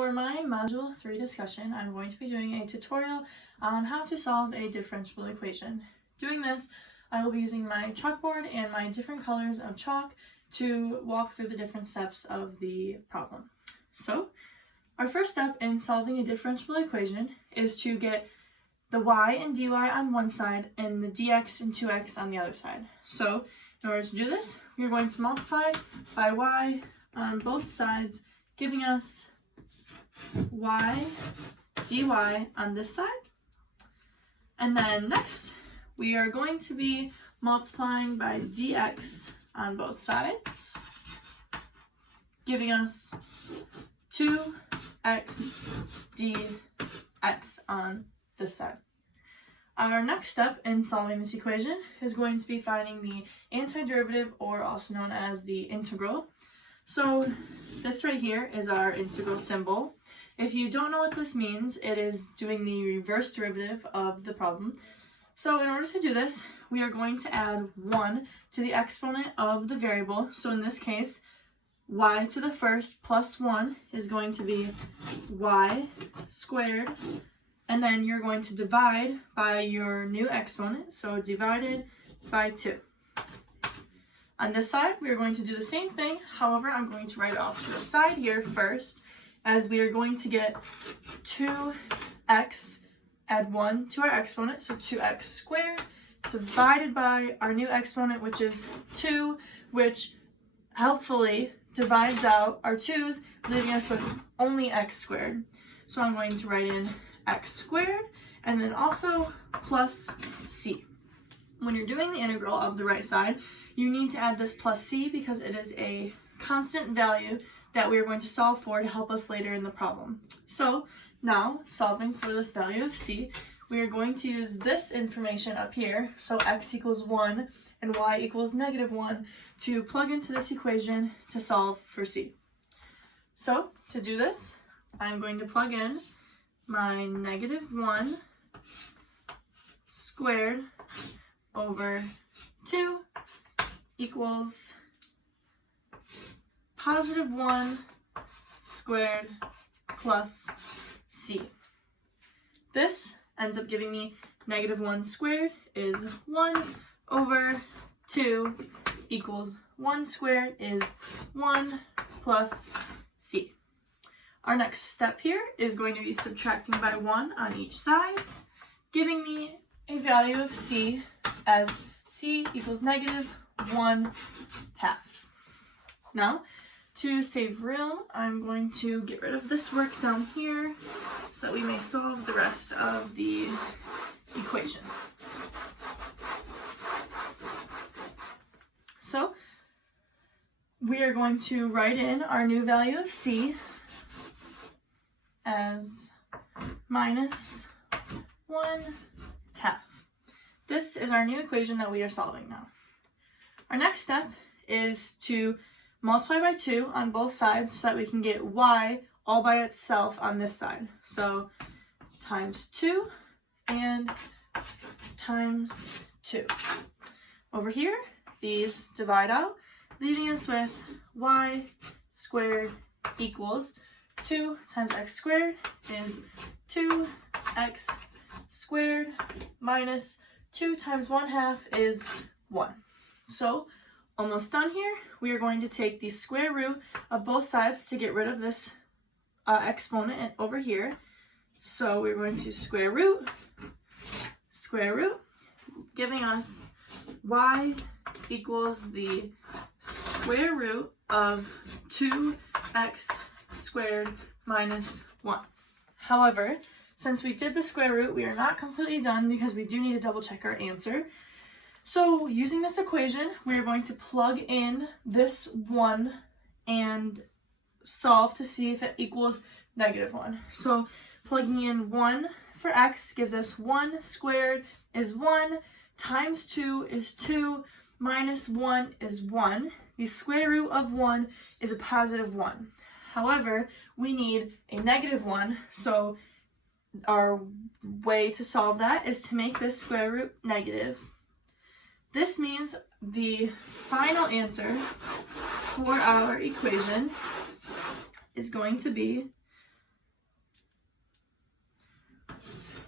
For my Module 3 discussion, I'm going to be doing a tutorial on how to solve a differential equation. Doing this, I will be using my chalkboard and my different colors of chalk to walk through the different steps of the problem. So, our first step in solving a differential equation is to get the y and dy on one side and the dx and 2x on the other side. So, in order to do this, we're going to multiply by y on both sides, giving us y dy on this side. And then next, we are going to be multiplying by dx on both sides, giving us 2x dx on this side. Our next step in solving this equation is going to be finding the antiderivative, or also known as the integral. So this right here is our integral symbol. If you don't know what this means, it is doing the reverse derivative of the problem. So in order to do this, we are going to add 1 to the exponent of the variable. So in this case, y to the first plus 1 is going to be y squared. And then you're going to divide by your new exponent, so divided by 2. On this side, we are going to do the same thing. However, I'm going to write it off to the side here first, as we are going to get 2x, add 1 to our exponent, so 2x squared, divided by our new exponent, which is 2, which helpfully divides out our 2's, leaving us with only x squared. So I'm going to write in x squared, and then also plus c. When you're doing the integral of the right side, you need to add this plus c because it is a constant value that we are going to solve for to help us later in the problem. So now, solving for this value of c, we are going to use this information up here, so x equals 1 and y equals -1, to plug into this equation to solve for c. So, to do this, I'm going to plug in my -1 squared over 2 equals +1 squared plus c. This ends up giving me -1 squared is 1 over 2 equals 1 squared is 1 plus c. Our next step here is going to be subtracting by 1 on each side, giving me a value of c as c equals -1/2. Now, to save room, I'm going to get rid of this work down here so that we may solve the rest of the equation. So, we are going to write in our new value of c as -1/2. This is our new equation that we are solving now. Our next step is to multiply by 2 on both sides so that we can get y all by itself on this side. So times 2 and times 2. Over here, these divide out, leaving us with y squared equals 2 times x squared is 2x squared minus 2 times 1/2 is 1. So, almost done here. We are going to take the square root of both sides to get rid of this exponent over here. So we're going to square root, giving us y equals the square root of 2x squared minus 1. However, since we did the square root, we are not completely done because we do need to double check our answer. So using this equation, we are going to plug in this 1 and solve to see if it equals -1. So plugging in 1 for x gives us 1 squared is 1, times 2 is 2, minus 1 is 1. The square root of 1 is a +1. However, we need a -1, so our way to solve that is to make this square root negative. This means the final answer for our equation is going to be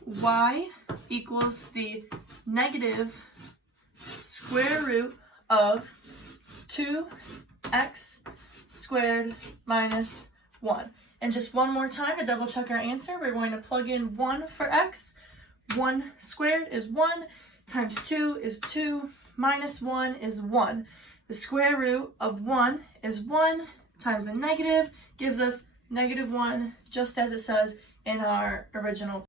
y equals the negative square root of 2x squared minus 1. And just one more time to double check our answer, we're going to plug in 1 for x. 1 squared is 1, times 2 is 2, minus 1 is 1. The square root of 1 is 1, times a negative gives us -1, just as it says in our original